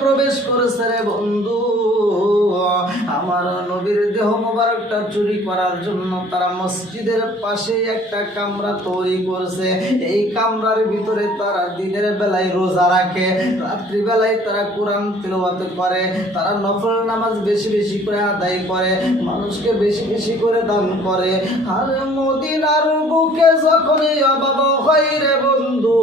প্রবেশ করেছে রে বন্ধু। আমার নবীর দেহ মোবারকটা চুরি করার জন্য তারা মসজিদের পাশে একটা কামরা তৈরি করছে। এই কামরার ভিতরে তারা দিনের বেলায় রোজা রাখে, রাত্রি বেলায় তারা কোরআন তিলাওয়াত করে, তারা নফল নামাজ বেশি বেশি করে আদায় করে, মানুষকে বেশি বেশি করে দান করে। আর মদিনার বুকে যখনই অভাব হয় রে বন্ধু,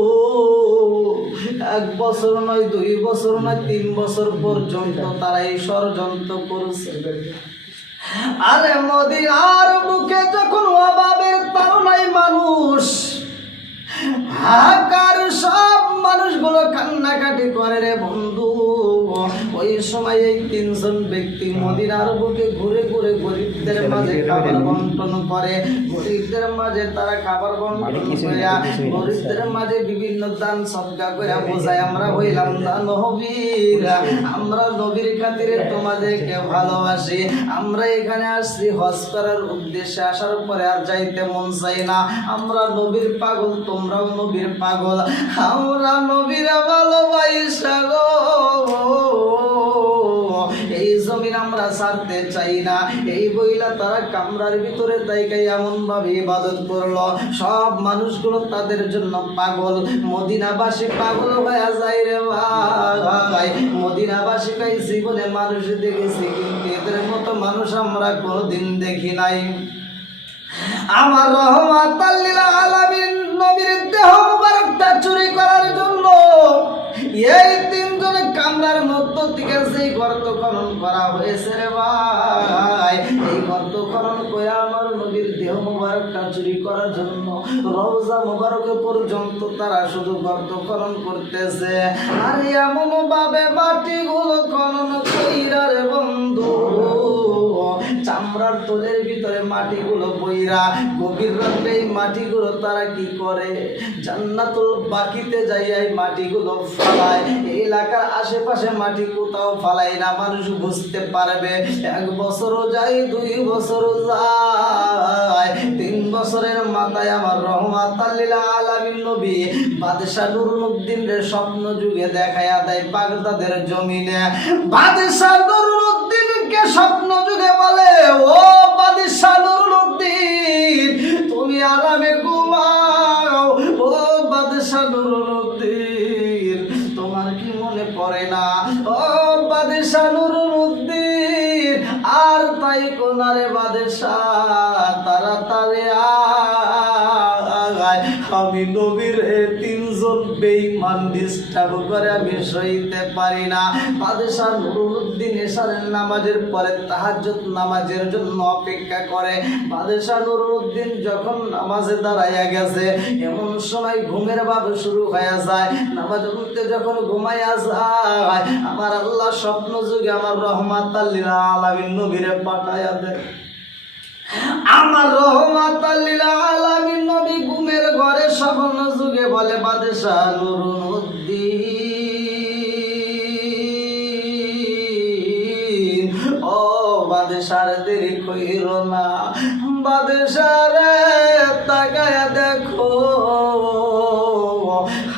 1 বছর নয়, 2 বছর নয়, 3 বছর পর্যন্ত তারা এই ষড়যন্ত্র করছে। আরে মদিনার বুকে যখন অভাবের তাড়নায় মানুষ হাহাকার, সব মানুষগুলো কান্নাকাটি করে রে বন্ধু, ওই সময় এই 3 জন ব্যক্তি মদিনার বুকে ঘুরে ঘুরে গরিবদের মাঝে খাবার বন্টন করে। গরিবদের মাঝে তারা খাবার বন্টন করে, গরিবদের মাঝে বিভিন্ন দান সদকা করে বোঝায় আমরা হইলাম দানবীর, আমরা নবীর খাতিরে তোমাদেরকে ভালোবাসি, আমরা এখানে আসছি হজ করার উদ্দেশ্যে, আসার পরে আর যাইতে মন চাই না, আমরা নবীর পাগল, তোমরাও নবীর পাগল, আমরা নবীর ভালোবাসা গো, এই জমিন আমরা ছাড়তে চাই না। এই বইলা তারা কামরার ভিতরে তাইকাই এমন ভাবে ইবাদত করলো, সব মানুষগুলো তাদের জন্য পাগল। মদিনাবাসী পাগল হয়ে যায় রে ভাই। মদিনাবাসী কাই জীবনে মানুষ দেখেছি, কিন্তু এদের মতো মানুষ আমরা কোনোদিন দেখি নাই। আমার রহমাতাল লিল আলামিন নবীর দেহ মুবারকটা চুরি করার জন্য এই 3 জন কামরার মধ্য থেকে সেই গর্ত খনন করা হয়েছে রে ভাই। এই গর্ত খনন করে আমার নবীর দেহ মুবারকটা চুরি করার জন্য রওজা মুবারকে পর্যন্ত তারা শুধু গর্ত খনন করতেছে। আর এমন ভাবে মাটিগুলো খনন কইরা রে বন্ধু, চামড়ার তোলের ভিতরে মাটিগুলো বইরা, গভীর রাতে এই মাটিগুলো তারা কি করে, জান্নাতুল বাকিতে যাই এই মাটিগুলো ফালায়। এই এলাকার আশেপাশে মাটি কোথাও ফালাই না, মানুষ বুঝতে পারবে। 1 বছরও যায়, 2 বছরও যায়, 3 বছরের মাথায় আমার রহমাতাল লিল আলামিন নবী বাদশা নুরুদ্দিনের স্বপ্ন যুগে দেখায়া দেয় বাগদাদের জমিনে। বাদশা নুরুদ্দিনকে স্বপ্ন যুগে বলে, ও বাদশা নুরুদ্দিন তুমি আরামে ঘুমাও, ও বাদশা নুরুদ্দিন তোমার কি মনে পড়ে না, ও বাদশা নুরুদ্দিন আর তাই কোনারে বাদশা তাড়াতাড়ি আয়, আমি নবীর 3 জন বেঈমান ডিস্টার্ব করে আমি সইতে পারি না। বাদশা নুরুদ্দিন এশারের নামাজের পরে তাহাজ্জুদ নামাজের জন্য অপেক্ষা করে। বাদশা নুরুদ্দিন যখন নামাজে দাঁড়াইয়া গেছে, এমন সময় ঘুমের ভাব শুরু হয়ে যায়। নামাজ পড়তে যখন ঘুমাইয়া যায়, আমার আল্লাহ স্বপ্ন যুগে আমার রহমাতাল লিল আলামিন নবীরে পাঠাইয়া দেয়। আমার রহমাতাল লিল আলামিন নবী ঘুমের ঘরে স্বপ্ন যুগে বলে, বাদশা নুরুদ্দিন ও বাদশার দেরি কইরো না, বাদশারে তাকায়া দেখো,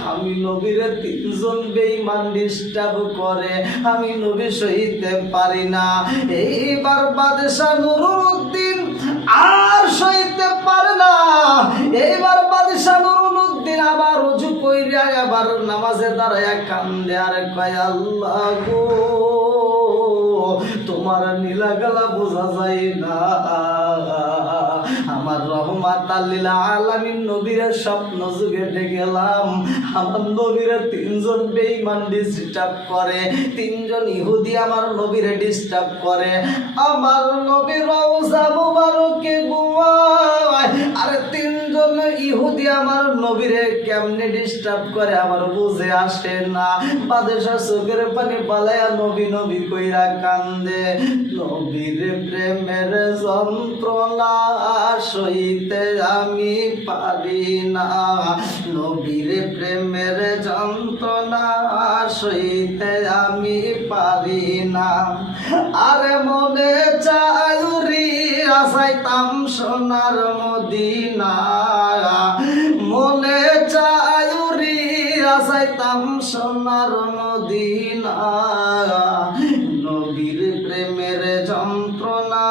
আমি নবীর 3 জন বেঈমান ডিস্টার্ব করে, আমি নবী সইতে পারি না। এইবার বাদশা নুরুদ্দিন আর সইতে পারে না। এইবার বাদশা নুরুদ্দিন আবার ওযু কইরা আবার নামাজে দাঁড়ায়া কান্দে আর কয়, আল্লাহ গো তোমার নীলা গলা বোঝা যায় না, আমার রহমাতাল লিল আলামিন নবীর স্বপ্ন যুগে গেলাম, আমার নবীর 3 জন বেঈমান ডিস্টার্ব করে, 3 জন ইহুদি আমার নবীর ডিস্টার্ব করে, আমার নবী রওজা মুবারকে ঘুমায়, আরে 3 জন ইহুদি আমার নবীরে কেমনে ডিস্টার্ব করে আমার বুঝে আসে না। বাদশা চোখের পানি পালায়া নবী নবী কইরা কান্দে, নবীর প্রেমের যন্ত্রণা সইতে আমি পারি না, নবীর প্রেমের যন্ত্রণা সইতে আমি পারি না। আরে মনে চাই উড়িয়া যাইতাম সোনার মদিনা, মনে চাই উড়িয়া যাইতাম সোনার মদিনা, নবীর প্রেমের যন্ত্রণা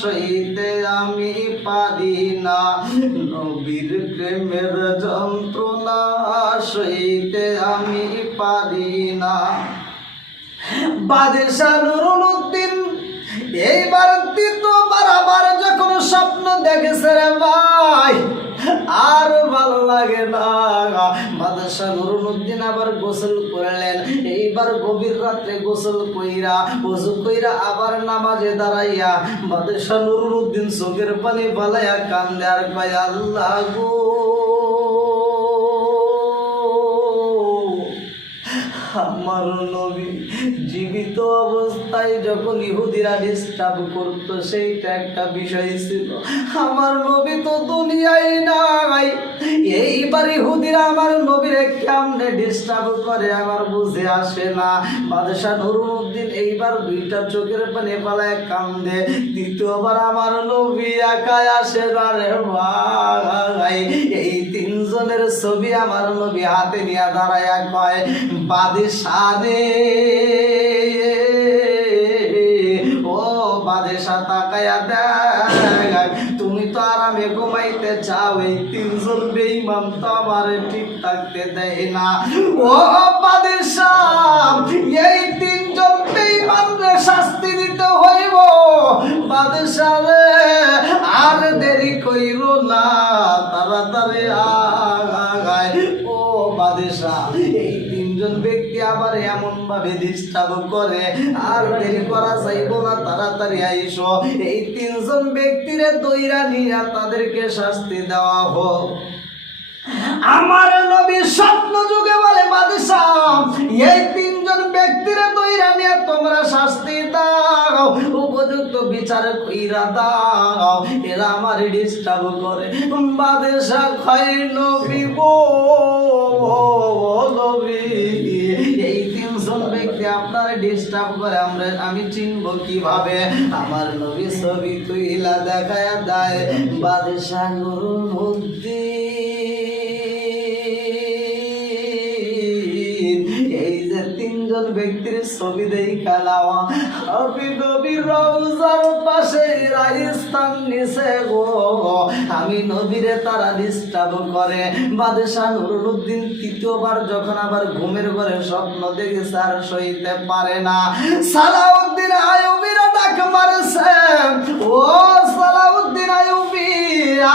সইতে আমি পারি না, নবীর প্রেমের যন্ত্রণা সইতে আমি পারি না। বাদশাহ নুরুল উদ্দিন এইবার দ্বিতীয়বার আবার যখন স্বপ্ন দেখেছে রে ভাই, আর ভালো লাগে না। বাদশাহ নুরুল উদ্দিন আবার গোসল করলেন, এইবার গভীর রাত্রে গোসল কইরা ওযু কইরা আবার নামাজে দাঁড়াইয়া বাদশাহ নুরুল উদ্দিন চোখের পানি ফালাইয়া কান্দে আর কয়, আল্লাহ গো, আমার নবী জীবিত অবস্থায় যখন ইহুদিরা ডিস্টার্ব করতো সেইটা একটা বিষয় ছিল, আমার নবী তো দুনিয়ায় নাই, এইবার ইহুদিরা আমার নবীরে কেমনে ডিস্টার্ব করে আমার বুঝে আসে না। বাদশাহ নুরুল উদ্দিন এইবার দুইটা চোখের পানি পালায় কান্দে, দ্বিতীয়বার আমার নবী একাই আসে না রে ভাই। এই তিনজনের ছবি আমার নবী হাতে নিয়ে দাঁড়ায়া কয়, বাদশাহ রে, ও বাদশাহ তাকায়া দেখ, তুমি তো আরামে ঘুমাইতে চাও, এই তিনজন বেঈমান তো আমারে ঠিক থাকতে দেয় না। ও বাদশাহ, এই তিনজন বেঈমানরে শাস্তি দিতে হইব বাদশাহ রে, আর দেরি কইরো না, তাড়াতাড়ি আগায়। ও বাদশাহ, এই তিনজন ব্যক্তি আবার এমন ভাবে ডিস্টার্ব করে, আর দেরি করা যাইব না, তাড়াতাড়ি আইসো। এই তিনজন ব্যক্তিরে দইরা নিয়ে তাদেরকে শাস্তি দেওয়া হোক। আমার নবী স্বপ্ন যুগে বলে, বাদশাহ, এই তিনজন ব্যক্তিরে দইরা নিয়ে তোমরা শাস্তি দাও, উপযুক্ত বিচার কইরা দাও, এরা আমার ডিস্টার্ব করে। বাদশাহ কয়, নবী গো, নবী, এই তিনজন ব্যক্তি আপনার ডিস্টার্ব করে, আমি চিনবো কিভাবে? আমার নবী ছবি তুইলা দেখায়া দেয় বাদশাহ নুরুল উদ্দিন। এই যে তিনজন ব্যক্তির ছবি দেখা নাওয়া, আমি নবীর রওজার পাশে রাইস্তান নিছে গো, আমি নবীরে তারা ডিস্টার্ব করে। বাদশাহ নুরুল উদ্দিন তৃতীয়বার যখন আবার ঘুমের ঘরে স্বপ্ন দেখেছে আর সইতে পারে না, সালাউদ্দিন আইয়ুবীরা ডাক মারছে, ও সালাউদ্দিন আইয়ুবী,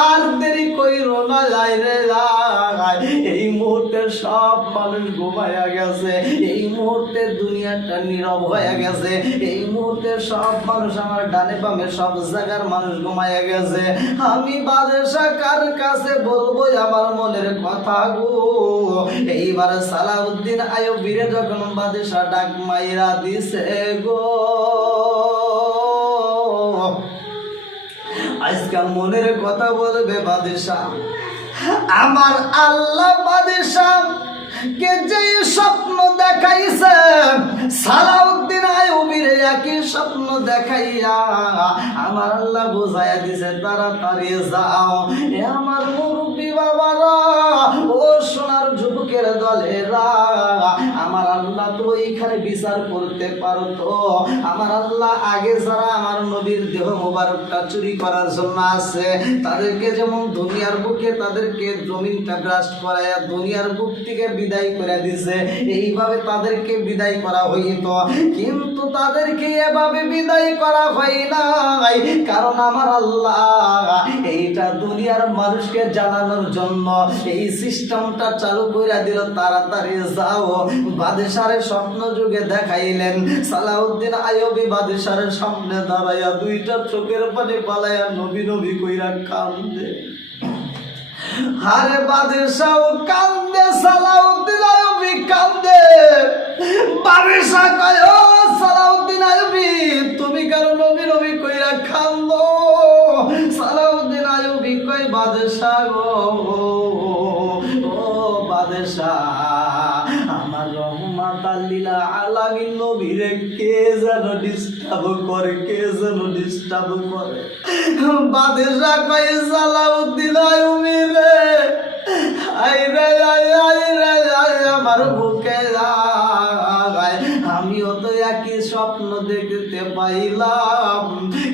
আর দেরি কইরো না, যাই রে যাই। এই মুহূর্তে সব মানুষ ঘুমায়া গেছে, এই মুহূর্তে দুনিয়াটা নীরব হয়ে গেছে, এই মুহূর্তে সব মানুষ আমার ডানে বামে সব জায়গার মানুষ ঘুমায়া গেছে। আমি বাদশাহ কার কাছে বলবো আমার মনের কথা গো? এইবার সালাউদ্দিন আইয়ুবীরে যখন বাদশাহ ডাক মাইরা দিছে গো, আজকে মনের কথা বলবে বাদশাহ। আমার আল্লাহ বাদশাহ কে যে স্বপ্ন দেখাইছে, সালাউদ্দিন আইয়ুবীর একই স্বপ্ন দেখাইয়া আমার আল্লাহ বুঝাইয়া দিছে, তাড়াতাড়ি যাও। এ আমার মুরব্বী বাবারা, ও সোনার যুবকের দলেরা, আমার আল্লাহ তো এইখানে বিচার করতে পারতো। আমার আল্লাহ আগে যারা আমার নবীর দেহ মোবারকটা চুরি করার জন্য আছে, তাদেরকে যেমন দুনিয়ার বুকে তাদেরকে জমিনটা গ্রাস করাইয়া দুনিয়ার বুক থেকে বিদায় করে দিছে, এইভাবে তাদেরকে বিদায় করা হইত। কিন্তু তাদেরকে এভাবে বিদায় করা হয় নাই, কারণ আমার আল্লাহ এইটা দুনিয়ার মানুষকে জানানোর জন্য এই সিস্টেমটা চালু করে দিল, তাড়াতাড়ি যাও। বাদশাহের স্বপ্ন যুগে দেখাইলেন, সালাউদ্দিন আইয়ুবী বাদশাহের সামনে দাঁড়াইয়া দুইটা চোখের পানি পালাইয়া নবী নবী কইরা কান্দে। আরে বাদশাহ কান্দে, সালাউদ্দিন আইয়ুবী কান্দে। বাদশাহ কয়, ও সালাউদ্দিন আইয়ুবী, তুমি কারো নবী নবী কইরা কান্দো? সালাউদ্দিন আইয়ুবী কয়, বাদশাহ গো, ও বাদশাহ, আমার রহমাতাল লিল আলামিন নবীরে কে যেন ডিস্টার্ব করে, কে যেন ডিস্টার্ব করে। বাদশাহ কয়, সালাউদ্দিন আইয়ুবী রে, আই রে আই রে, আমার বুকে যায়, আমিও তো একই স্বপ্ন দেখতে পাইলাম।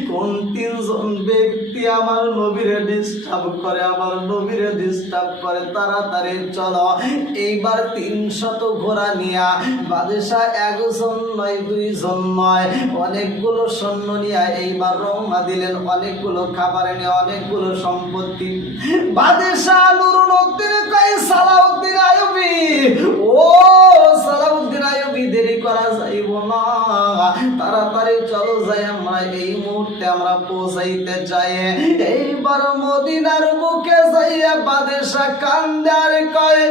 কোন তিনজন ব্যক্তি আমার নবীরে ডিস্টার্ব করে, আমার নবীরে ডিস্টার্ব করে। তাড়াতাড়ি চলো, এইবার 300 ঘোড়া নিয়া বাদশাহ একজন নয়, দুইজন নয়, অনেকগুলো সৈন্য নিয়ে এইবার রওনা দিলেন। অনেকগুলো খাবার নিয়ে, অনেকগুলো সম্পত্তি। বাদশাহ নুরুল উদ্দিন কয়, সালাউদ্দিন আইয়ুবী, ও সালাউদ্দিন আইয়ুবী, দেরি করা যাইব না, তাড়াতাড়ি চলো যাই, আমরা এই মুহূর্তে আমরা পৌঁছাইতে চাই। এইবার মদিনার মুখে যাইয়া বাদশাহ কান্দে আর কয়,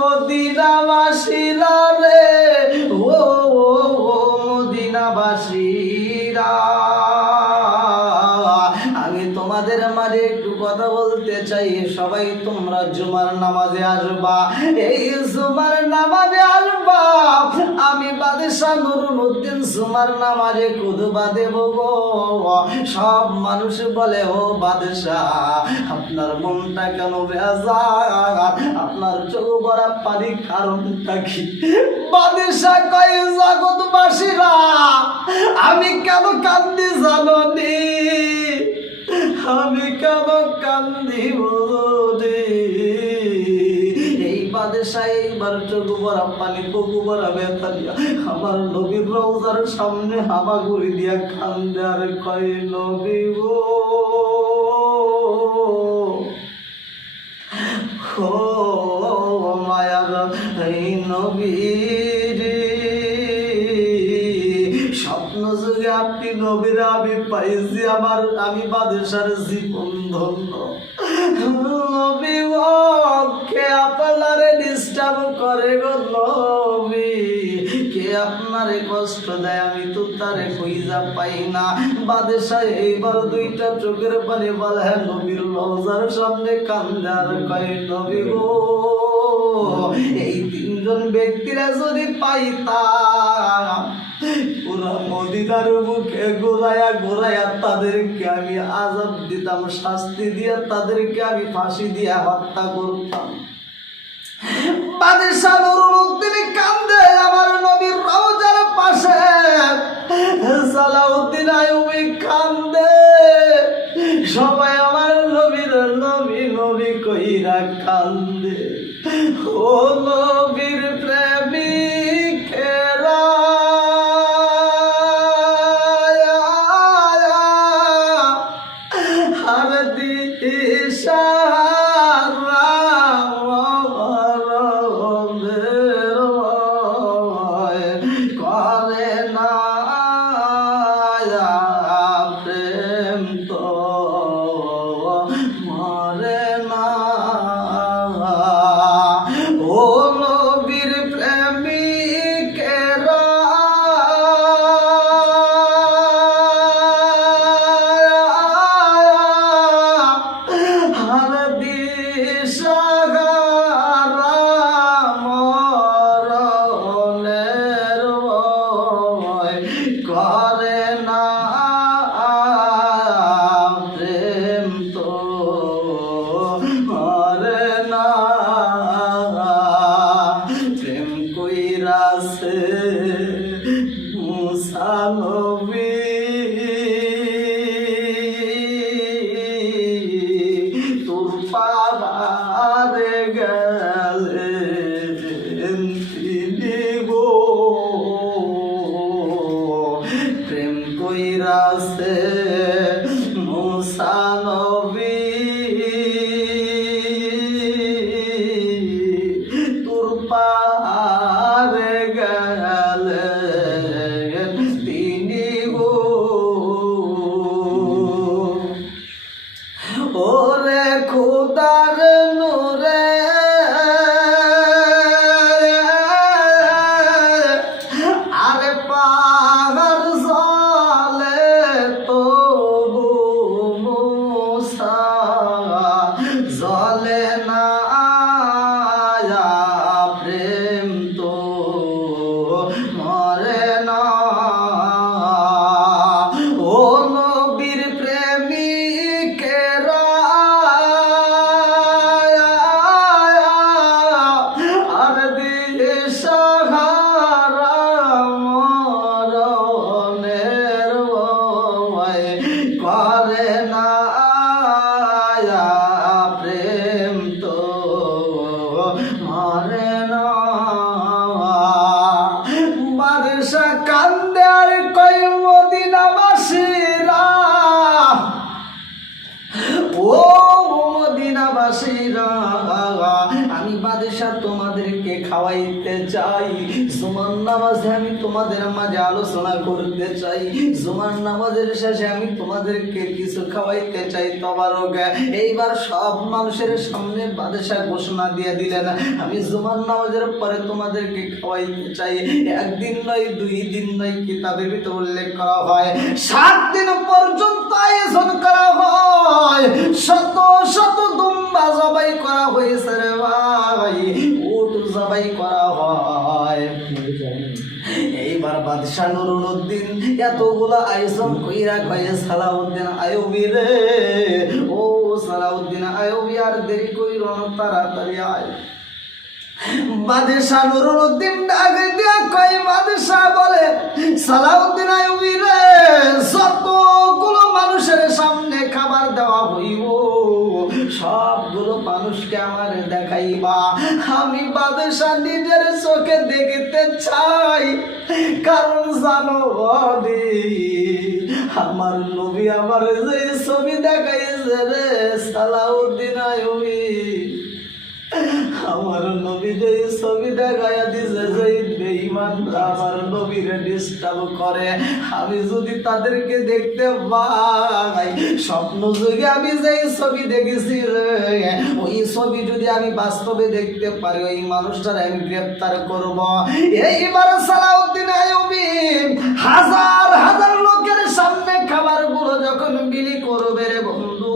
মদিনাবাসীরা রে, ও মদিনাবাসীরা, আমি তোমাদের মাঝে একটু কথা বলতে চাই। সবাই তোমরা জুমার নামাজে আসবা, এই জুমার নামাজে আসবা। আমি বাদশাহ নুরুল উদ্দিন জুমার নামাজে খুতবা দেব গো। সব মানুষ বলে, ও বাদশাহ, আপনার মনটা কেন বেজার, আপনার চোখ ভরা পানি, কারণটা কি? বাদশাহ কয়, জগৎবাসীরা, আমি কেন কান্দি জানো নি? আমি কেন কান্দি রে? এই বাদশাহ এইবার চোখ ভরা পানি, বুকু ভরা ব্যথা দিয়া আমার নবীর রওজার সামনে হামাগুড়ি দিয়া কান্দে আর কয়, নবী গো, ও মায়ার এই নবী রে, স্বপ্ন যুগে আপনি নবীরা আমি পাইছি, আমি বাদশার জীবন ধন্য। নবী গো, কে আপনারে ডিস্টার্ব করে গো নবী, কে আপনারে কষ্ট দেয়, আমি তো তারে কইজা পাই না। বাদশাহ এইবার দুইটা চোখের পানি বলে, নবীর রওজার সামনে কান্দে আর কয়, নবী গো, এই 3জন ব্যক্তিরা যদি পাইতাম, পুরা মদিনার মুখে ঘোরাইয়া ঘোরাইয়া তাদেরকে আমি আযাব দিতাম, শাস্তি দিয়া তাদেরকে আমি ফাঁসি দিয়া হত্যা করতাম। বাদশাহ নুরুল উদ্দিন কান্দে আমার নবীর রওজার পাশে, সালাউদ্দিন আইয়ুবী কান্দে, সবাই আমার নবীর নবী নবী কইরা কান্দে। ও নবীর প্রেমিকেরা, আর দিশারা করে না, প্রেম তো মরে না। ও নবীর প্রেমিকেরা, আর দিশাহারা মরণের ভয় করে না, প্রেম তো মরে না। প্রেম কইরাছে মুসা নবী, তোর পাড়ারে গেলেন তিনি গো। প্রেম কইরাছে মুসা নবী, তোর পাড়ারে গেলেন তিনি গো। ওরে খোদার নূরে, আরে পাহাড় জলে তো বাদশাহ কান্দে আর কয় মদিনাবাসীরা, ও মদিনাবাসীরা, আমি বাদশাহ তোমাদেরকে খাওয়াইতে চাই। জুমার নামাজে আমি তোমাদের মাঝে আলোচনা করতে চাই। জুমার নামাজের শেষে আমি তোমাদেরকে কিছু খাওয়াইতে চাই তবারক। এইবার সব মানুষের সামনে বাদশাহ ঘোষণা দিয়ে দিলেন, আমি জুমার নামাজের পরে তোমাদেরকে খাওয়াইতে চাই। একদিন নয়, 2 দিন নয়, কিতাবের ভিতরে উল্লেখ করা হয় 7 দিন পর্যন্ত আয়োজন করা হয়। শত শত দুম্বা জবাই করা হয়েছে রে ভাই, উট জবাই করা হয়। এইবার বাদশাহ নুরুদ্দিন এতগুলো আয়োজন কইরা কয়ে সালাউদ্দিন আইয়ুবী রে, ও সালাউদ্দিন আইয়ুবী আর দেরি কইর না, তাড়াতাড়ি আয়। বাদশাহ নুরুদ্দিন আগে দিয়া কয়, বাদশাহ বলে সালাউদ্দিন আইয়ুবী রে, যতগুলো মানুষের সামনে খাবার দেওয়া হইব সবগুলো মানুষকে আমার দেখাইবা। আমি বাদশাহ নিজের চোখে দেখতে চাই, কারণ জানো আমার নবী আমার যে ছবি দেখাইছে রে সালাউদ্দিন আইয়ুবী, আমার নবী যে ছবি দেখাইয়া দিছে, যে বেঈমান আমার নবীরে ডিস্টার্ব করে, আমি যদি তাদেরকে দেখতে পাই, স্বপ্ন যুগে আমি যে ছবি দেখেছি রে, ওই ছবি যদি আমি বাস্তবে দেখতে পারি, ওই মানুষটার আমি গ্রেফতার করব। এইবার সালাউদ্দিন আইয়ুবী হাজার হাজার লোকের সামনে খাবারগুলো যখন বিলি করবে রে বন্ধু,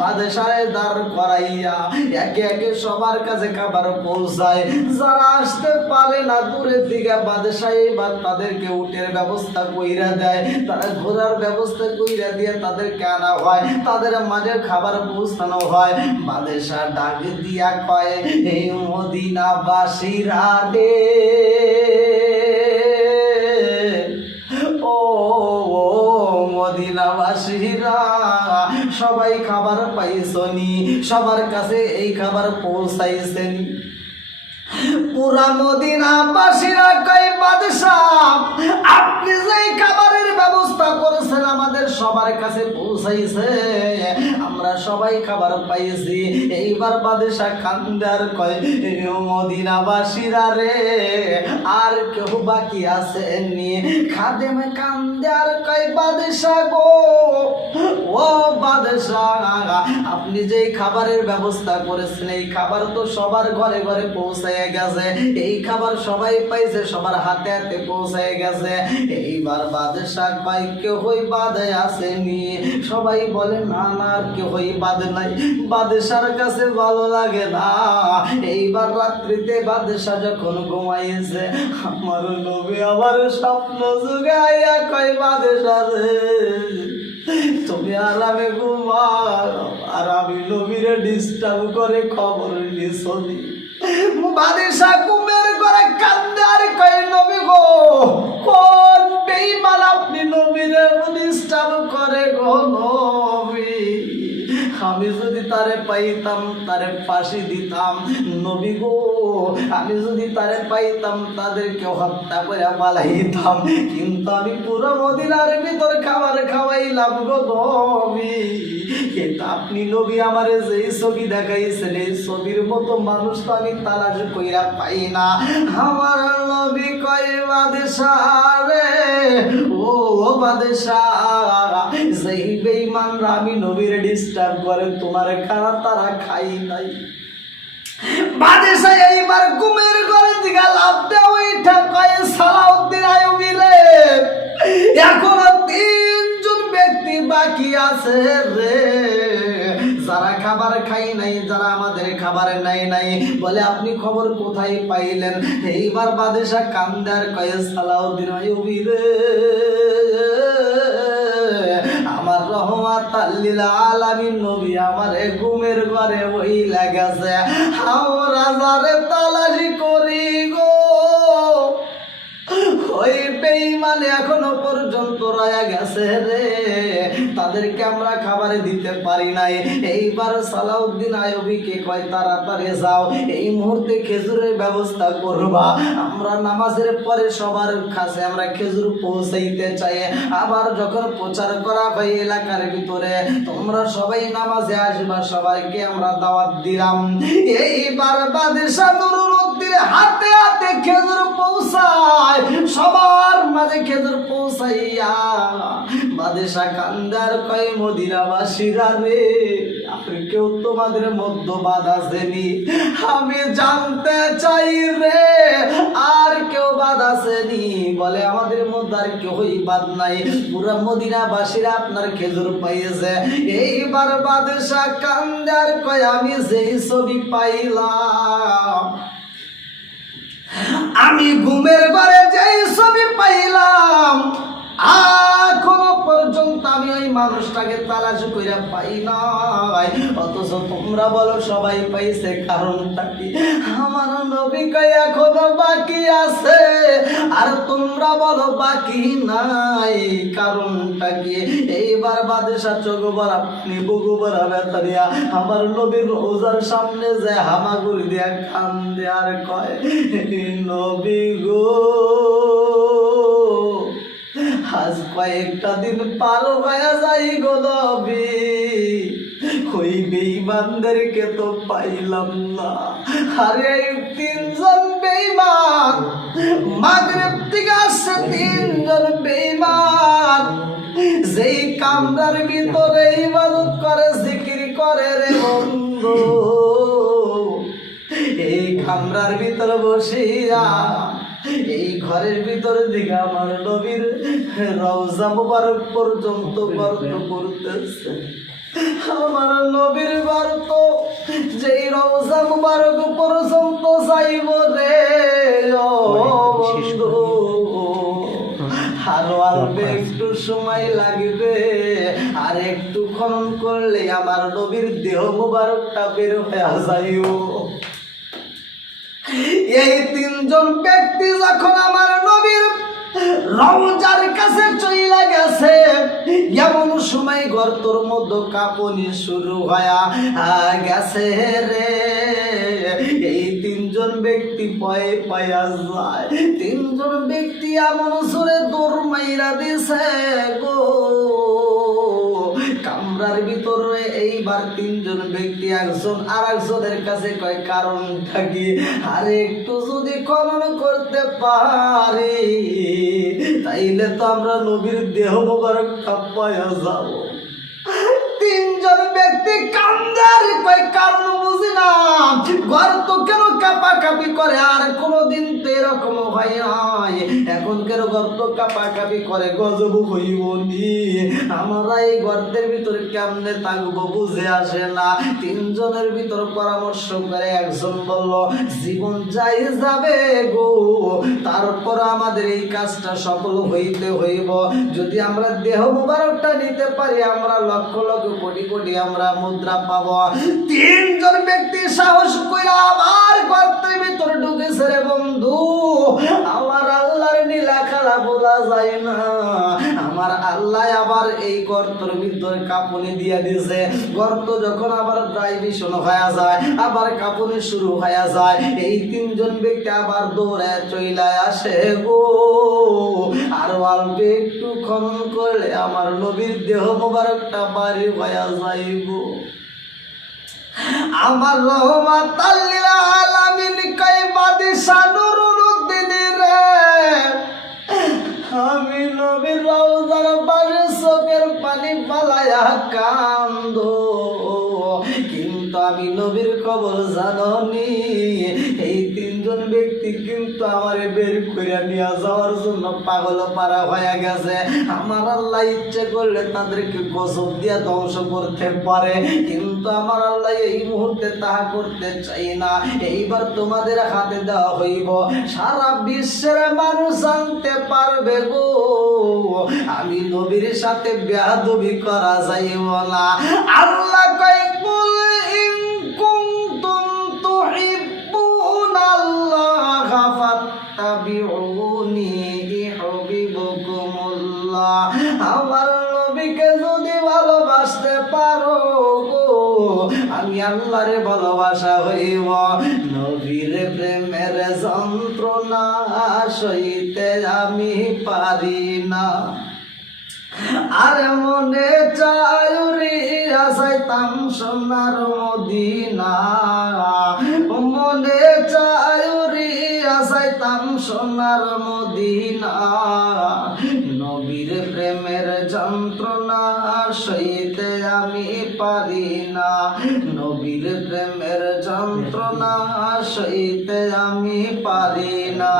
বাদশাহের দাঁড় করাইয়া একে একে সবার কাছে খাবার পৌঁছায়। যারা আসতে পারে না দূরের দিকে বাদশাহ এবার তাদেরকে উটের ব্যবস্থা কইরা দেয়, তারা ঘোরার ব্যবস্থা কইরা দিয়ে তাদেরকে আনা হয়, তাদের মাঝে খাবার পৌঁছানো হয়। বাদশাহ ডাক দিয়া কয়, এই মদিনাবাসীরা রে, ও মদিনাবাসীরা, সবাই খাবার পাইছনি, সবার কাছে এই খাবার পৌঁছাইছেনি। পুরা মদিনাবাসীরা কয়, বাদশাহ আপনি যে খাবারের ব্যবস্থা করেছেন আমাদের সবার কাছে পৌঁছাইছে, আমরা সবাই খাবার পাইছি। এইবার বাদশাহ কান্দে আর কয়, মদিনাবাসীরা রে, আর কেউ বাকি আসেননি? খাদেম কান্দে আর কয়, বাদশাহ গো, ও বাদশাহ আপনি যে খাবারের ব্যবস্থা করেছেন এই খাবার তো সবার ঘরে ঘরে পৌঁছায় গেছে, এই খাবার সবাই পাইছে, সবার হাতে হাতে পৌঁছায় গেছে। এইবার বাদশাহ কয়, কেউই বাদে আসেনি? সবাই বলে না না, আর কেউই বাদে নাই। বাদশার কাছে ভালো লাগে না। এইবার রাত্রিতে বাদশাহ যখন ঘুমাইছে, আমার নবী আমার স্বপ্ন জুগাইয়া কয়, বাদশাহ রে তুমি আরামে ঘুমাও, আর আমি নবীরে ডিস্টার্ব করে খবর নিছনি। বাদশাহ ঘুমের ঘরে কান্দে আর কয়, নবী গো, কোন বেঈমান আপনি নবীরে ডিস্টার্ব করে গো নবী? আমি যদি তারে পাইতাম তারে ফাঁসি দিতাম নবী গো, আমি যদি তারে পাইতাম তাদেরকে হত্যা করে পালাইতাম, কিন্তু আমি পুরো মদিনার ভিতর খাবার খাওয়াইলাম গো নবী। কিন্তু আপনি নবী আমারে যে ছবি দেখাইছেন এই ছবির মতো মানুষ তো আমি তালাশ কইরা পাই না। আমার নবী কয়, বাদশাহ রে, ও বাদশাহ যেই বেঈমানরা আমি নবীর ডিস্টার্ব করে তোমার খানা তারা খাই নাই। বাদশাহ এইবার ঘুমের ঘরে দিকে লাফ দেওয়া উঠা কয়, সালাউদ্দিন আইয়ুবী রে, এখনো 3 জন ব্যক্তি বাকি আছে রে, যারা খাবার খাই নাই, যারা আমাদের খাবার নাই। বলে আপনি খবর কোথায় পাইলেন? এইবার বাদশাহ কান্দে আর কয়, সালাউদ্দিন আইয়ুবী রে, আমার রহমাতাল লিল আলামিন নবী আমারে ঘুমের ঘরে ওই লাগাছে, আমরা যারে তালাশি করি গো, ওই ওই বেঈমানে এখনো পর্যন্ত রয়া গেছে রে, তাদেরকে আমরা খাবারে দিতে পারি নাই। এইবার সালাউদ্দিন আইয়ুবীকে কয় তাড়াতাড়ি যাও, এই মুহূর্তে খেজুরের ব্যবস্থা করবা, আমরা নামাজের পরে সবার কাছে আমরা খেজুর পৌঁছাইতে চাই। আবার যখন প্রচার করা হয় এলাকার ভিতরে তোমরা সবাই নামাজে আসবা, সবাইকে আমরা দাওয়াত দিলাম। এইবার বাদশাহ নুরুল উদ্দিন হাতে হাতে খেজুর পৌঁছায়, সবার মাঝে খেজুর পৌঁছাইয়া বাদশাহ কান্দার কয় মদিনাবাসীরা রে, আর কেউ তোমাদের মধ্যে বাদ আসেনি? আমি জানতে চাই রে, আর কেউ বাদ আসেনি? বলে আমাদের মধ্যে আর কেউই বাদ নাই, পুরা মদিনাবাসীরা আপনার খেজুর পাইয়েছে। এইবার বাদশাহ কান্দার কয় আমি যেই ছবি পাইলাম, আমি ঘুমের ঘরে যেই ছবি পাইলাম, এখনো পর্যন্ত আমি ওই মানুষটাকে তালাশ কইরা পাই নাই। অথচ তোমরা বলো সবাই পাইছে, কারণটা কি? আমার নবী কয় এখনো বাকি আছে, আর তোমরা বলো বাকি নাই, কারণটা কি? এইবার বাদশাহ চোখ ভরা পানি বুকু ভরা ব্যথা দিয়া আমার নবীর রোজার সামনে যে হামাগুড়ি দিয়া কান্দে আর কয়, নবী গো, আজ কয়েকটা দিন পার হয়ে যাই গো নবী, ওই বেঈমানদেরকে তো পাইলাম না। আরে তিনজন বেঈমান, মাগরিব থেকে আসছে তিনজন বেঈমান, যেই কামরার ভিতরে ইবাদত করে জিকির করে রে বন্ধু, এই কামরার ভিতরে বসিয়া এই ঘরের ভিতরে দিকে আমার নবীর রওজা মুবারক পর্যন্ত গর্ত করতেছে। আমার নবীর গর্ত যেই রওজা মুবারক পর্যন্ত যাইব রে ও বন্ধু, আরো অল্প একটু সময় লাগবে, আর একটু খনন করলে আমার নবীর দেহ মুবারকটা বের হয়ে যাইব। এই তিনজন ব্যক্তি যখন আমার নবীর রওজার কাছে চইলা গেছে, এমন সময় গর্তর মধ্যে কাঁপুনি শুরু হয়ে গেছে রে। এই তিনজন ব্যক্তি ভয়ে পাইয়া যায়, তিনজন ব্যক্তি এমন সুরে দৌড় মাইরা দিছে গো কামরার ভিতরে। এইবার তিনজন ব্যক্তি একজন আর একজনের কাছে কয় কারণটা কি? আরে একটু যদি খনন করতে পারি তাইলে তো আমরা নবীর দেহ মোবারকটা পাইয়া যাব। তিনজন ব্যক্তি কান্দার কয় কারণ বুঝি না, গর্ত কেন কাঁপাকাঁপি করে? আর কোনদিন তো এরকম হয় নাই, এখন কেন গর্ত কাঁপাকাঁপি করে? গজব হইব নি, আমরা এই গর্তের ভিতরে কেমনে থাকবো বুঝে আসে না। তিনজনের ভিতর পরামর্শ করে একজন বলল, জীবন যাই যাবে গো, তারপর আমাদের এই কাজটা সফল হইতে হইব। যদি আমরা দেহ মুবারকটা নিতে পারি আমরা লক্ষ লক্ষ কোটি কোটি আমরা মুদ্রা পাব। তিনজন ব্যক্তি সাহস কইরা আবার গর্তের ভিতরে ঢুকেছে রে বন্ধু। আমার আল্লাহর নীলা খেলা বলা যায় না, আমার আল্লাহ আবার এই গর্তের ভিতরে কাঁপুনি দিয়ে দিয়েছে। গর্ত যখন আবার প্রায় ভীষণ হয়ে যায়, আবার কাঁপুনি শুরু হয়ে যায়, এই তিনজন ব্যক্তি আবার দৌড়ে চইলা আসে গো। আর অল্প একটু খনন করলে আমার নবীর দেহ মোবারকটা বাড়ি হয়ে যাইব। আমার রহমাতাল লিল আলামিন কই বাদশাহ নুরুল উদ্দিন রে, আমি নবীর রওজার পাশে চোখের পানি ফালাইয়া কান্দো, কিন্তু আমি নবীর খবর জানি। এই তিনজন ব্যক্তি কিন্তু আমারে বের করে নিয়ে যাওয়ার জন্য পাগল পারা হয়ে গেছে। আমার আল্লাহ ইচ্ছে করলে তাদেরকে গজব দিয়ে ধ্বংস করতে পারে, কিন্তু আমার আল্লাহ এই মুহূর্তে তাহা করতে চাই না। এইবার তোমাদের হাতে দেওয়া হইব, সারা বিশ্বের মানুষ জানতে পারবে গো আমি নবীর সাথে বেয়াদবি করা যাইব না। আল্লাহ কয় কুল ইন কুনতুম তুহিব্বুনাল্লাহ ফাত্তাবিউনি আমার নবীকে যদি ভালোবাসতে পারো গো, আমি আল্লাহরে ভালোবাসা হইব। নবীর প্রেমের যন্ত্রণা সইতে আমি পারি না। আরে মনে চায় উড়িয়া যাইতাম সোনার মদিনা, মনে চায় উড়িয়া যাইতাম সোনার মদিনা। নবীর প্রেমের যন্ত্রণা সইতে আমি পারি না, নবীর প্রেমের যন্ত্রণা সইতে আমি পারি না।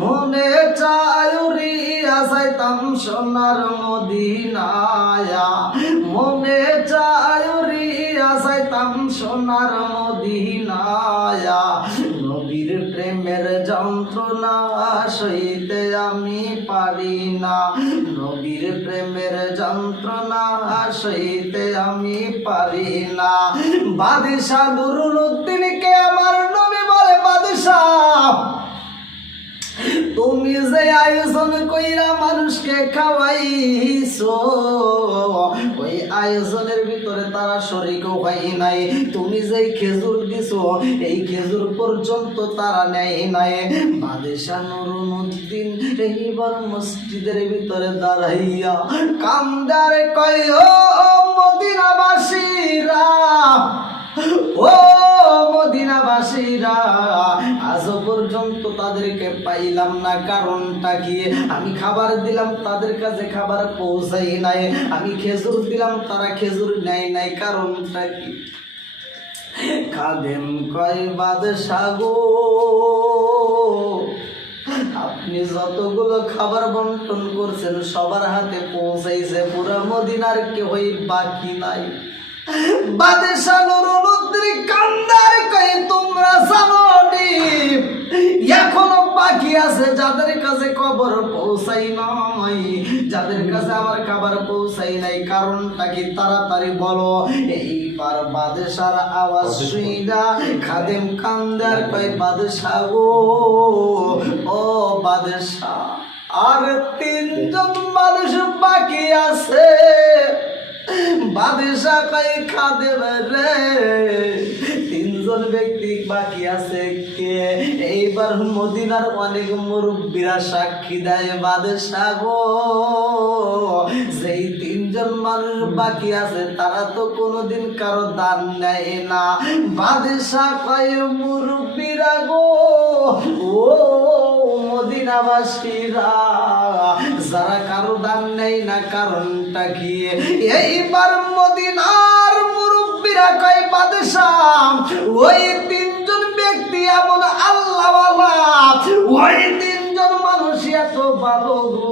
মনে চায় উড়িয়া যাইতাম সোনার মদিনায়, মনে চায় উড়িয়া যাইতাম সোনার মদিনায়। নবীর প্রেমের যন্ত্রণা সইতে আমি পারি না, নবীর প্রেমের যন্ত্রণা সইতে আমি পারি না। বাদশাহ নুরুদ্দিনকে আমার নবী বলে, বাদশাহ তুমি যে আয়োজন কইরা মানুষকে খাওয়াইছো, ওই আয়োজনের ভিতরে তারা শরীকও হয় নাই। তুমি যে খেজুর দিছো, এই খেজুর পর্যন্ত তারা নেয় নাই। বাদশাহ নুরুদ্দিন এইবার মসজিদের ভিতরে দাঁড়াইয়া কান্দারে কয়, ও মদিনাবাসীরা, ও মদিনাবাসীরা, আজ পর্যন্ত তাদেরকে পাইলাম না। কারণটা কি? আমি খাবার দিলাম, তাদের কাছে খাবার পৌঁছাই নাই। আমি খেজুর দিলাম, তারা খেজুর নেয় নাই। কারণটা কি? খাদেম কয়, বাদশাহ গো, আপনি যতগুলো খাবার বন্টন করছেন সবার হাতে পৌঁছাইছে, পুরা মদিনার কেউই বাকি নাই। বাদশাহ নুরুদ্দিন কান্দার কই, তোমরা জানো নি এখনো বাকি আছে যাদের কাছে খবর পৌঁছাই নাই, যাদের কাছে আমার খাবার পৌঁছাই নাই। কারণটা কি? তাড়াতাড়ি বলো। এইবার বাদশার আওয়াজ শুইনা খাদেম কান্দার কই, বাদশাহ গো, ও বাদশাহ, আর 3 জন মানুষ বাকি আছে। বাদশাহ কই, খাদেম রে, 3 জন ব্যক্তি বাকি আছে কে? এইবার মদিনার অনেক মুরব্বীরা সাক্ষী দেয়, বাদশাহ গো, যেই 3 জন মানুষ বাকি আছে তারা তো কোনোদিন কারো দান নেয় না। বাদশাহ কয়, মুরব্বীরা গো, ও মদিনাবাসীরা, যারা কারো দান নেয় না, কারণটা কি? এইবার মদিনার মুরব্বীরা কয়, বাদশাহ, ওই 3 জন ব্যক্তি এমন আল্লাহওয়ালা, ওই 3 জন মানুষ এত ভালো গো,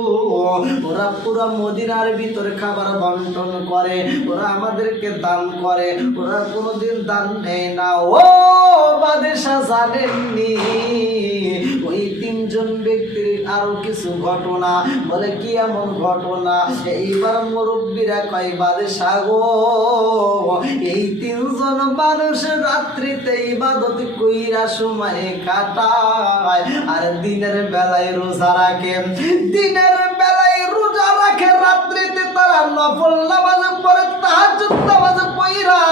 ওরা পুরা মদিনার ভিতরে খাবার বন্টন করে, ওরা আমাদেরকে দান করে, ওরা কোনোদিন দান নেয় না। ও বাদশাহ জানেননি ওই 3 জন ব্যক্তির আরো কিছু ঘটনা? বলে, কি এমন ঘটনা? এইবার মুরব্বীরা কয়, বাদশাহ গো, এই 3 জন মানুষ রাত্রিতে ইবাদত কইরা সময় কাটায়, আর দিনের বেলায় রোজা রাখে, দিনের বেলায় রোজা রাখে, রাত্রিতে তারা নফল নামাজ পড়ে, তাহাজ্জুদ নামাজ পড়া,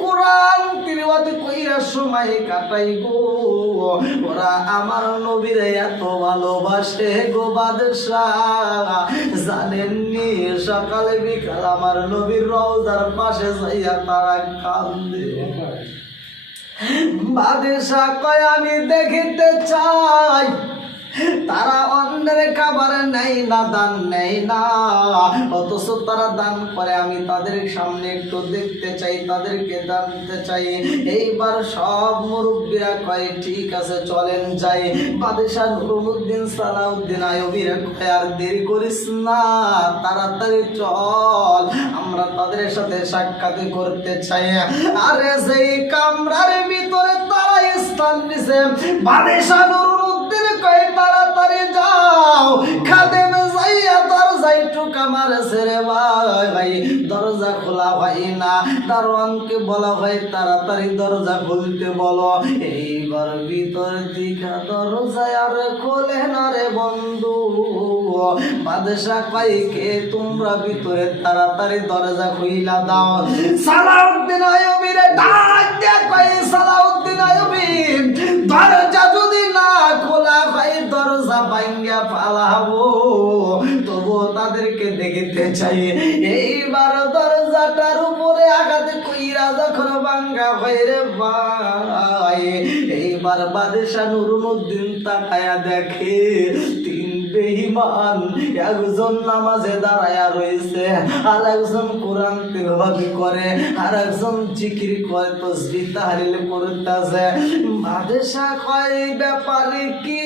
কোরআন তিলাওয়াত কইরা সময় কাটাই গো। ওরা আমার নবীরে এত ভালোবাসে গো বাদশাহ, জানেননি সকালে বিকাল আমার নবীর রওজার পাশে যাইয়া তারা কান্দে। বাদশাহ কয়, আমি দেখিতে চাই তারা অন্যের খাবার নেই না, দান নেই না, অথচ তারা দান করে। আমি তাদের সামনে একটু দেখতে চাই, তাদেরকে জানতে চাই। এইবার সব মুরব্বীরা কয়, ঠিক আছে চলেন যাই। বাদশাহ নুরুদ্দিন সালাউদ্দিন আইয়ুবীরা কয়, আর দেরি করিস না, তাড়াতাড়ি চল, আমরা তাদের সাথে সাক্ষাৎ করতে চাই। আরে সেই কামরার ভিতরে তারা স্থান নিছে। বাদশাহ নুরুদ্দিন কয়, তাড়াতাড়ি যাও। খাদেম যাইয়া দরজায় টোকা মারছে রে ভাই, দরজা খোলা হয় না। দারোয়ানকে বলা হয়, তাড়াতাড়ি দরজা খুলতে বলো। এইবার ভিতর দিকে দরজা আর খোলে না রে বন্ধু। বাদশাহ কয় কে তোমরা ভিতরে তাড়াতাড়ি দরজা খুইলা দাও। সালাউদ্দিন আইয়ুবীরে ডাক দিয়া কয় সালাউদ্দিন আইয়ুবী দরজা যদি না খোলা হয় দরজা ভাঙ্গা ফালাবো, তবুও তাদেরকে দেখিতে চাই। এইবার দরজাটার উপরে আঘাত কইরা যখন ভাঙ্গা হয় রে ভাই, এইবার বাদশাহ নুরুদ্দিন তাকায়া দেখে তিন বেঈমান, একজন নামাজে দাঁড়ায়া রয়েছে, আর একজন কোরআন তেলাওয়াত করে, আর একজন জিকির করে, তাসবিহ তাহলিল করতেছে। বাদশাহ কয় ব্যাপারে কি,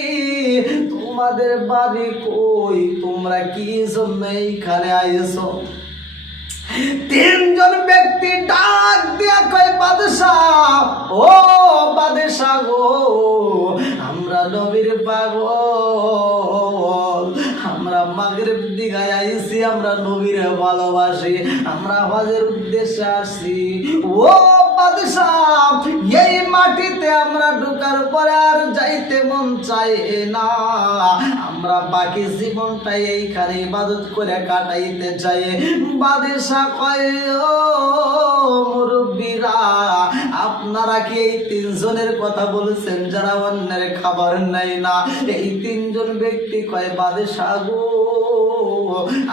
তোমাদের বাড়ি কই, তোমরা কি জন্য এইখানে আইছো? তিনজন ব্যক্তি ডাক দিয়া কয় বাদশাহ, ও বাদশাহ গো, আমরা নবীর পাগল, আমরা মাগরিব দিঘায় আইছি, আমরা নবীর ভালোবাসি, আমরা হজের উদ্দেশ্যে আসছি। ও বাদশাহ, এই মাটিতে আমরা ঢোকার পরে আর যাইতে মন চায় না, আমরা বাকি জীবনটাই এইখানে ইবাদত করে কাটাইতে চাই। বাদশাহ কয় ও মুরব্বীরা, আপনারা কি এই তিনজনের কথা বলছেন যারা অন্যের খাবার নেয় না? এই তিনজন ব্যক্তি কয় বাদশাহ গো,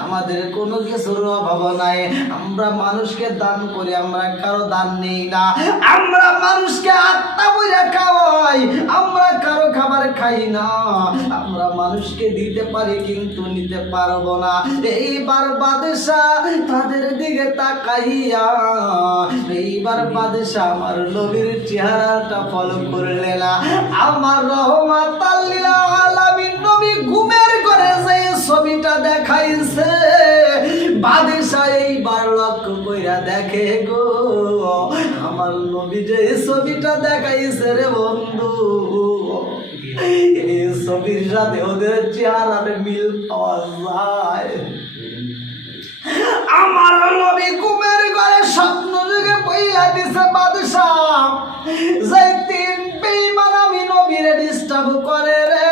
আমাদের কোনো কিছুর অভাব নাই, আমরা মানুষকে দান করি, আমরা কারো দান নেই না, আমরা মানুষকে আত্মা বইরা খাওয়াই, আমরা কারো খাবার খাই না, আমরা মানুষকে দিতে পারি কিন্তু নিতে পারবো না। এইবার বাদশাহ তাদের দিকে তাকাইয়া, এইবার বাদশাহ আমার নবীর চেহারাটা ফলো করলে না, আমার রহমাতাল লিল আলামিন নবী ঘুমের ঘরে যে ছবিটা দেখাইছে, বাদশাহ এইবার লক্ষ্য কইরা দেখে গো, আমার নবী যে ছবিটা দেখাইছে রে বন্ধু, এই ছবির সাথে ওদের চেহারার মিল পাওয়া যায়। আমার নবী ঘুমের ঘরে স্বপ্ন যুগে পইলা দিছে বাদশাহ, যে তিন বেঈমান আমি নবীরে ডিস্টার্ব করে রে,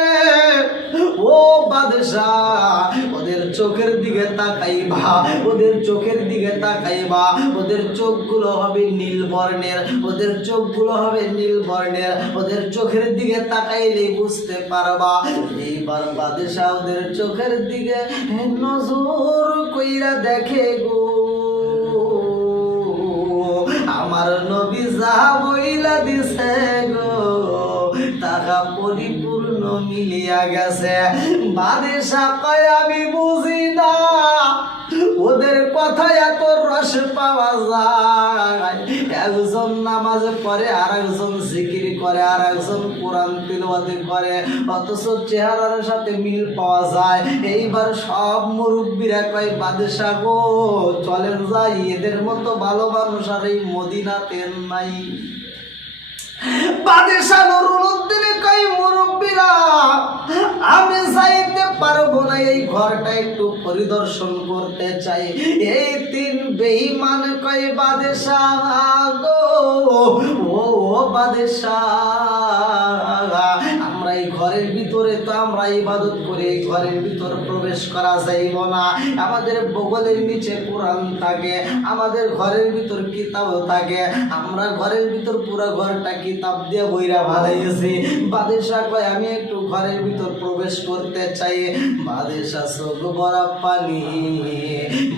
ও বাদশাহ ওদের চোখের দিকে তাকাইবা, ওদের চোখের দিকে তাকাইবা, ওদের চোখগুলো হবে নীল বর্ণের, ওদের চোখগুলো হবে নীল বর্ণের, ওদের চোখের দিকে তাকাইলেই বুঝতে পারবা। এইবার বাদশাহ ওদের চোখের দিকে নজর কইরা দেখে গো, আমার নবী যা বইলা দিছে গো, তাহা পরিপূর্ণ মিলিয়া গেছে। বাদশাহ কয় আমি বুঝি না ওদের কথা এত রস পাওয়া যায়, একজন নামাজ পড়ে, আর একজন জিকির করে, আর একজন কোরআন তিলাওয়াত করে, অথচ চেহারার সাথে মিল পাওয়া যায়। এইবার সব মুরব্বীরা কয় বাদশাহ গো, চলেন যাই, এদের মতো ভালো মানুষ আর এই মদিনাতে নাই। বাদশাহ নুরুদ্দিন কই মুরব্বীরা, আমি যাইতে পারবো না, এই ঘরটা একটু পরিদর্শন করতে চাই। এই তিন বেঈমান কই বাদশাহ গো, ও বাদশাহ, আমরা এই ঘরের ভিতরে তো আমরা ইবাদত করি, এই ঘরের ভিতর প্রবেশ করা যাইব না, আমাদের বগলের নিচে কোরআন থাকে, আমাদের ঘরের ভিতর কিতাব থাকে, আমরা ঘরের ভিতর পুরো ঘরটা কিতাব দিয়ে বইরা ভালাইছি। বাদশাহ কয় আমি একটু ঘরের ভিতর প্রবেশ করতে চাই। বাদশাহ চোখ ভরা পানি,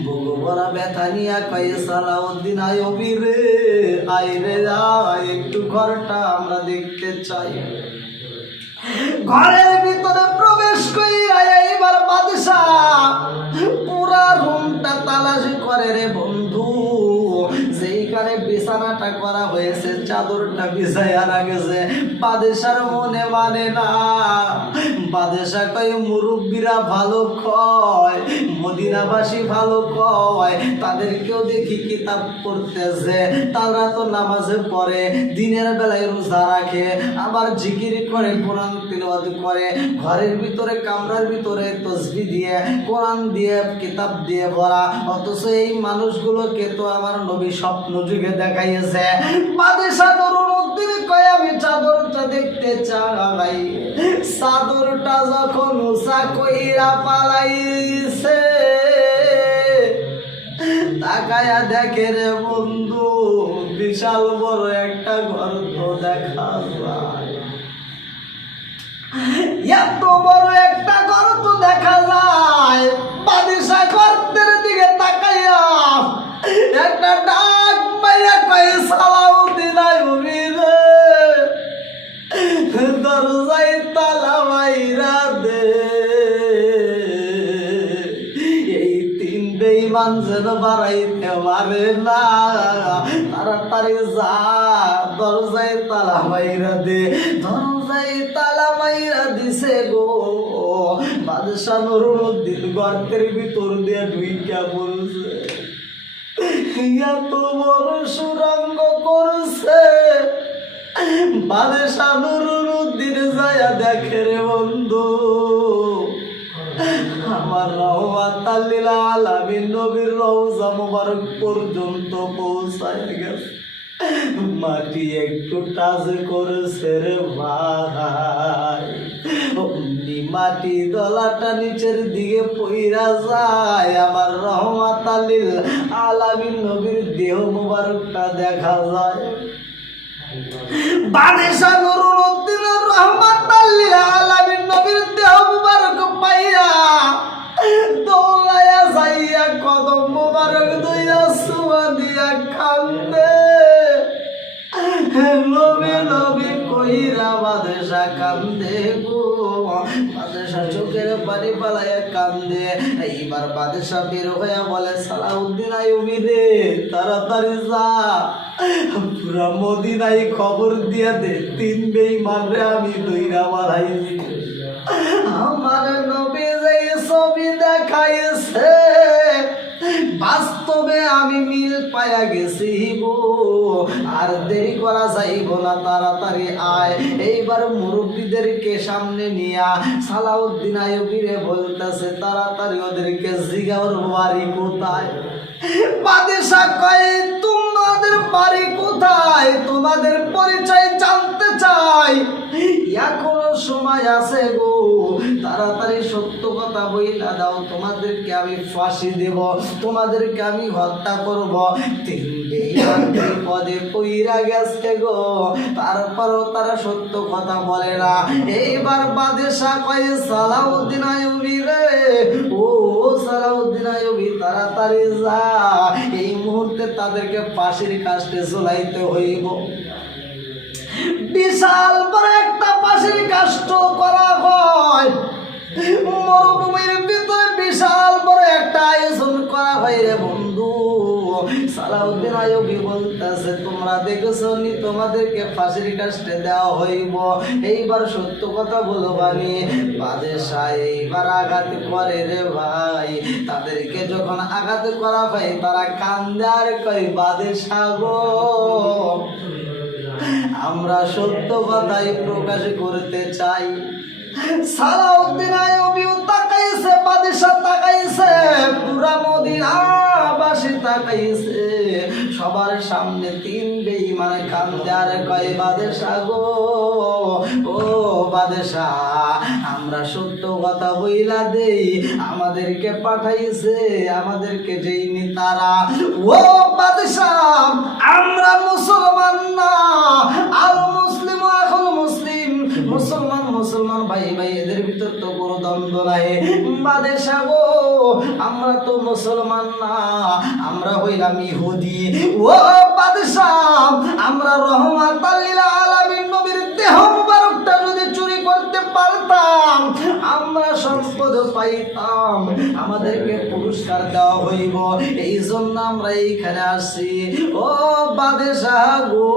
বুক ভরা ব্যথা নিয়া কয় সালাউদ্দিন আইয়ুবী রে, আয় রে আয়, একটু ঘরটা আমরা দেখতে চাই। ঘরের ভিতরে প্রবেশ কইরা এইবার বাদশাহ পুরা রুমটা তালাশি করে রে বন্ধু, যেইখানে বিছানাটা করা হয়েছে চাদরটা বিছাইয়া রাখেছে। বাদশার মনে মানে না, বাদশাহ কয় মুরব্বীরা ভালো কয়, মদিনাবাসী ভালো কয়, তাদেরকেও দেখি কিতাব পড়তেছে, তারা তো নামাজে পড়ে, দিনের বেলায় রোজা রাখে, আবার জিকির করে, কোরআন তিলাওয়াত করে, ঘরের ভিতরে কামরার ভিতরে তাসবিহ দিয়ে, কোরআন দিয়ে, কিতাব দিয়ে ভরা, অথচ এই মানুষগুলোকে তো আমার নবী স্বপ্ন যুগে দেখাইছে। বাদশাহ নুরুদ্দিন কয় আমি চাদরটা দেখতে চাই। চাদরটা পাহাড়টা যখন উঁচা কইরা পালাইছে, তাকায়া দেখে রে বন্ধু বিশাল বড় একটা গর্ত দেখা যায়। এত বড় একটা গর্ত দেখা যায়, বাদিশা গর্তের দিকে তাকাইয়া একটা ডাক মাইরা কয় সালাউদ্দিন আইয়ুবী রে, দরজায় তালা মাইরা দে। এই তিন বেঈমান যেন বাড়াইতে পারে না, তাড়াতাড়ি যা দরজায় তালা মাইরা দে। দরজায় তালা মাইরা দিছে গো। বাদশা নুরুদ্দিন গর্তের ভিতর দিয়ে ঢুইকা পড়ছে। এত বড় সুরঙ্গ করছে, বাদশা নুরুদ্দিন যায়া দেখে রে বন্ধু আমার রহমাতাল লিল আলামিন নবীর রওজা মুবারক পর্যন্ত পৌঁছায় গেছে। মাটি একটু টাচ করেছে রে ভাই, অমনি মাটি দলাটা নিচের দিকে পইরা যায়, আমার রহমাতাল লিল আলামিন নবীর দেহ মুবারকটা দেখা যায়। বাদশা নুরুদ্দিন রহমাতাল লিল আলামিন নবীর দেহ মুবারক পাইয়া দৌড়াইয়া যাইয়া কদম মুবারক দইয়া সুমা দিয়া কান্দে। নবী নবী কইরা বাদশা কান্দে গো। বাদশা চোখের পানি পালাইয়া কান্দে। এইবার বাদশা বের হইয়া বলে সালাউদ্দিন আইয়ুবী রে, তাড়াতাড়ি যা পুরা মদিনায় খবর দিয়া দে, তিন বেঈমান রে আমি দইরা বাড়াইছি। আমার নবী যে ছবি দেখাইছে বাস্তবে আমি মিল পাইয়া গেছি গো। আর দেরি করা যাইব না, তাড়াতাড়ি আয়। এইবার মুরব্বীদেরকে সামনে নিয়া সালাউদ্দিন আইয়ুবী রে বলতেছে তাড়াতাড়ি ওদেরকে জিগাওর বাড়ি কোথায়। বাদশা কয় তোমাদের বাড়ি কোথায়, তোমাদের পরিচয় জানতে চাই, এখনো সময় আছে গো, তাড়াতাড়ি সত্য কথা বইলা দাও, তোমাদেরকে আমি ফাঁসি দেব, তোমাদেরকে আমি হত্যা করব। তিন বেঈমান পদে পইরা গেছে গো, তারপরও তারা সত্য কথা বলে না। এইবার বাদশা কয় সালাউদ্দিন আইয়ুবী রে, ও সালাউদ্দিন আইয়ুবী তাড়াতাড়ি যা, এই মুহূর্তে তাদেরকে ফাঁসির কাস্টে ঝুলাইতে হইব। বিশাল বড় একটা ফাঁসির কাষ্ট করা হয়, মরুভূমির ভিতরে বিশাল বড় একটা আয়োজন করা হয় রে বন্ধু। সালাউদ্দিন আইয়ুবী বলতেছে তোমরা দেখেছো নি, তোমাদেরকে ফাঁসির কাস্টে দেওয়া হইব, এইবার সত্য কথা বলো বানি। বাদশা এইবার আঘাত করে রে ভাই। তাদেরকে যখন আঘাত করা হয় তারা কান্দে আর কয় বাদশা গো, আমরা সত্য কথাই প্রকাশ করতে চাই। সালাউদ্দিন আইয়ুবী তাকাইছে, বাদশা তাকাইছে, পুরা মদিনাবাসী তাকাইছে, সবার সামনে তিন বেঈমান কান্দে আর কয় বাদশা গো, ও বাদশা আমরা সত্য কথা বইলা দেই, আমাদেরকে পাঠাইছে আমাদেরকে যেইনি তারা। ও বাদশা আমরা মুসলমান না, আর মুসলিম এখন মুসলিম, মুসলমান মুসলমান ভাই ভাই এদের ভিতর তো কোনো দ্বন্দ্ব নাই। বাদশা গো আমরা তো মুসলমান না, আমরা হইলাম ইহুদি। ও বাদশা আমরা রহমাতাল লিল আলামিন নবীর দেহ মুবারকটা যদি চুরি করতে পারতাম আমরা সম্পদ পাইতাম, আমাদেরকে পুরস্কার দেওয়া হইব, এই জন্য আমরা এইখানে আসি। ও বাদশা গো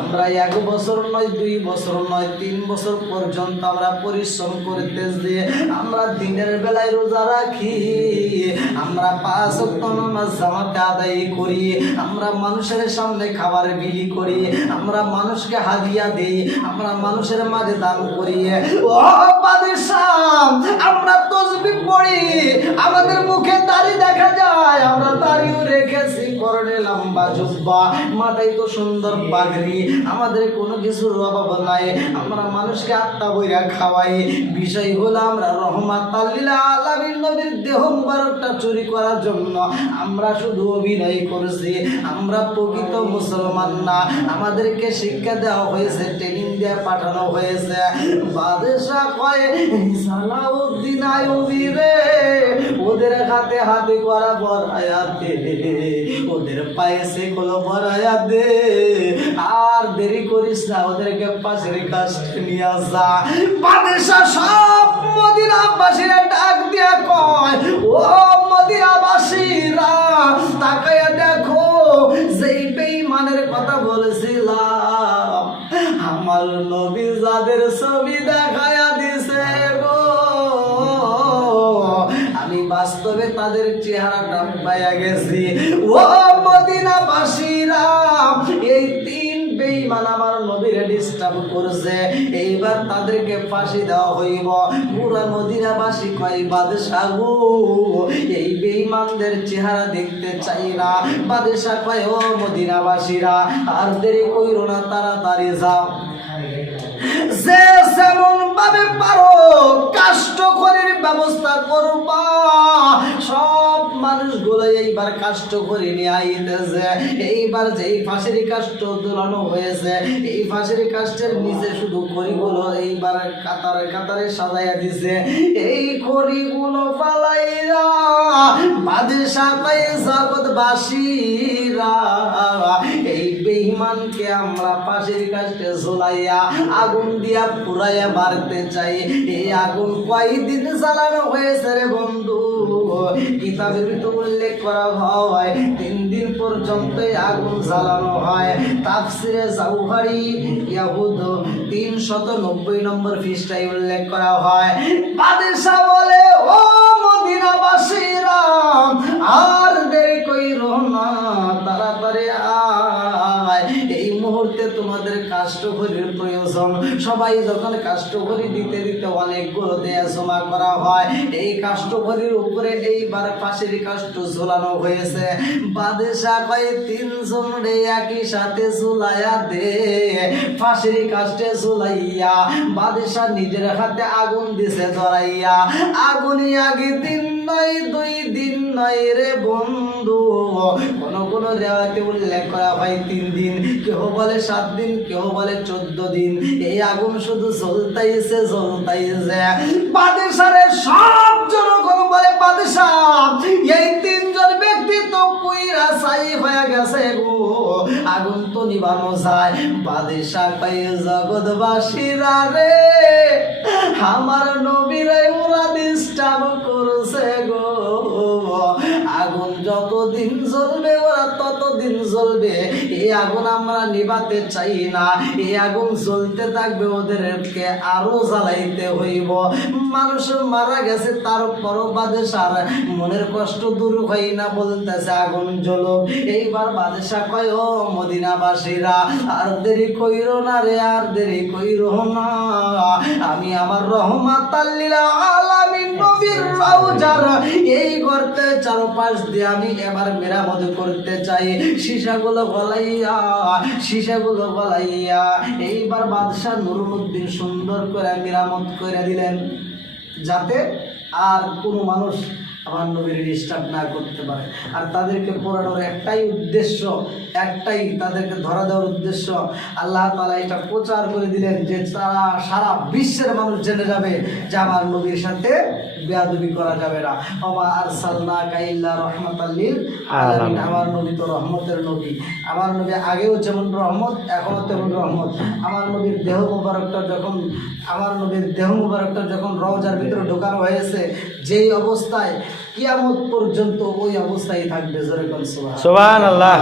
আমরা 1 বছর নয় 2 বছর নয় 3 বছর পর্যন্ত আমরা পরিশ্রম করতেছি, আমরা দিনের বেলায় রোজা রাখি, আমরা 5 ওয়াক্ত নামাজ জামাতে আদায় করি, আমরা মানুষের সামনে খাবার বিলি করি, আমরা মানুষকে হাদিয়া দেই, আমরা মানুষের মাঝে দান করি। ও বাদশা আমরা তাসবিহ পড়ি, আমাদের মুখে দাড়ি দেখা যায়, আমরা দাড়িও রেখেছি, পরনে লম্বা লম্বা জুব্বা, মাথায় তো সুন্দর পাগড়ি, আমাদের কোনো কিছুর অভাব নাই, আমরা মানুষকে আত্মা বইরা খাওয়াই। বিষয় হলো আমরা রহমাতাল লিল আলামিন নবীর দেহ মুবারকটা চুরি করার জন্য আমরা শুধু অভিনয় করছি। আমরা প্রকৃত মুসলমান না, আমাদেরকে শিক্ষা দেওয়া হয়েছে, ট্রেনিং দিয়ে পাঠানো হয়েছে। বাদশা কয় সালাউদ্দিন আইয়ুবী রে, ওদের হাতে হাতে করা বরায়া দে, ওদের পায়ে সেগুলো বরায়া দে, আর দেরি করিস না, ওদেরকে পাশের কাছে নিয়ে যা। বাদশা সব মদিনাবাসীরা ডাক দিয়া কয়, ও মদিনাবাসীরা তাকায়া দেখো, যেই বেঈমানের কথা বলেছিলাম আমার নবী যাদের ছবি দেখায়া দিছে গো, আমি বাস্তবে তাদের চেহারাটা পাইয়া গেছি। ও মদিনাবাসীরা, এই তিন বেঈমান আমার নবীরে ডিস্টার্ব করছে, এইবার তাদেরকে ফাঁসি দেওয়া হইব। পুরা মদিনাবাসী কয় বাদশা গো, এই বেঈমানদের চেহারা দেখতে চাই না। বাদশা কয় ও মদিনাবাসীরা আর দেরি কইরো না, তাড়াতাড়ি যাও, যে যেমন ভাবে পারো কাষ্ঠখড়ির ব্যবস্থা করবা। সব মানুষগুলো এইবার কাষ্ঠখড়ি নিয়ে আইতেছে। এইবার যেই ফাঁসির কাষ্ঠ ঝুলানো হয়েছে, এই ফাঁসির কাষ্ঠের নিচে শুধু খড়িগুলো এইবার কাতারে কাতারে সাজাইয়া দিছে। এই খড়িগুলো ফালাইয়া বাদশা কয় জগৎবাসীরা, এই বেঈমানকে আমরা ফাঁসির কাষ্ঠে ঝুলাইয়া আগুন দিয়া পুরাইয়া মারতে চাই। এই আগুন কয়দিন জ্বালানো হয়েছে রে বন্ধু, কিতাবের ভিতর উল্লেখ করা হয় 3 দিন পর্যন্ত আগুন জ্বালানো হয়। তাফসিরে জাওহারি ইয়াহুদ 390 নম্বর পৃষ্ঠায় উল্লেখ করা হয়। বাদশা বলে ও মদিনাবাসীরা আর দেরি কইরো না, তাড়াতাড়ি আয়, এই মুহূর্তে তোমাদের কাষ্ঠখড়ির প্রয়োজন। সবাই যখন কাষ্ঠখড়ি দিতে দিতে অনেকগুলো দেয়া জমা করা হয়, এই কাষ্ঠখড়ির উপরে এইবার ফাঁসির কাষ্ঠ ঝুলানো হয়েছে। বাদশা কয় 3 জন রে একই সাথে ঝুলাইয়া দে। ফাঁসির কাষ্ঠে ঝুলাইয়া বাদশা নিজের হাতে আগুন দিছে ধরাইয়া। আগুনই আগে 3 নয় 2 দিন নয় রে বন্ধু, কোন কোন রেওয়াতে উল্লেখ করা হয় 3 দিন, কেউ বলে 7 দিন, কেউ বলে 14 দিন। এই আগুন শুধু জ্বলতাইছে জ্বলতাইছে। বাদশারে সব জনগণ বলে বাদশা এই 3 জন ব্যক্তি তো পুইরা ছাই হয়ে গেছে গো, আগুন তো নিভানো যায়। বাদশা কয় জগৎবাসীরা রে, আমার নবীরে ওরা ডিস্টার্ব করছে গো, আগুন যতদিন জ্বলবে ওরা ততদিন জ্বলবে, এই আগুন আমরা নিভাতে চাই না, এই আগুন জ্বলতে থাকবে, ওদেরকে আরো জ্বালাইতে হইব। মানুষ মারা গেছে, তারপরও বাদশার মনের কষ্ট দূর হয় না, বলতেছে আগুন জ্বলো। এইবার বাদশা কয় ও মদিনাবাসীরা আর দেরি কইরো না রে, আর দেরি কইরো না, আমি আমার রহমাতাল লিল আলামিন নবীর রওজার এই গর্তে চারপাশ দিয়ে আমি এবার মেরামত করতে চাই। সীসাগুলো গলাইয়া এইবার বাদশাহ নুরুদ্দিন সুন্দর করে মেরামত করে দিলেন, যাতে আর কোনো মানুষ আমার নবীর ডিস্টার্ব না করতে পারে। আর তাদেরকে পড়ানোর একটাই উদ্দেশ্য, একটাই তাদেরকে ধরা দেওয়ার উদ্দেশ্য। আল্লাহ তাআলা এটা প্রচার করে দিলেন যে তারা সারা বিশ্বের মানুষ জেনে যাবে যে আমার নবীর সাথে বেয়াদবি করা যাবে না। ওমা আরসালনাকা ইল্লা রাহমাতাল লিল আলামিন, আমার নবী তো রহমতের নবী। আমার নবী আগেও যেমন রহমত, এখনও তেমন রহমত। আমার নবীর দেহ মুবারকটা যখন রওজার ভিতরে ঢোকানো হয়েছে, যেই অবস্থায় কিয়ামত পর্যন্ত ওই অবস্থায় থাকবে। জোরে বল সুবহানাল্লাহ।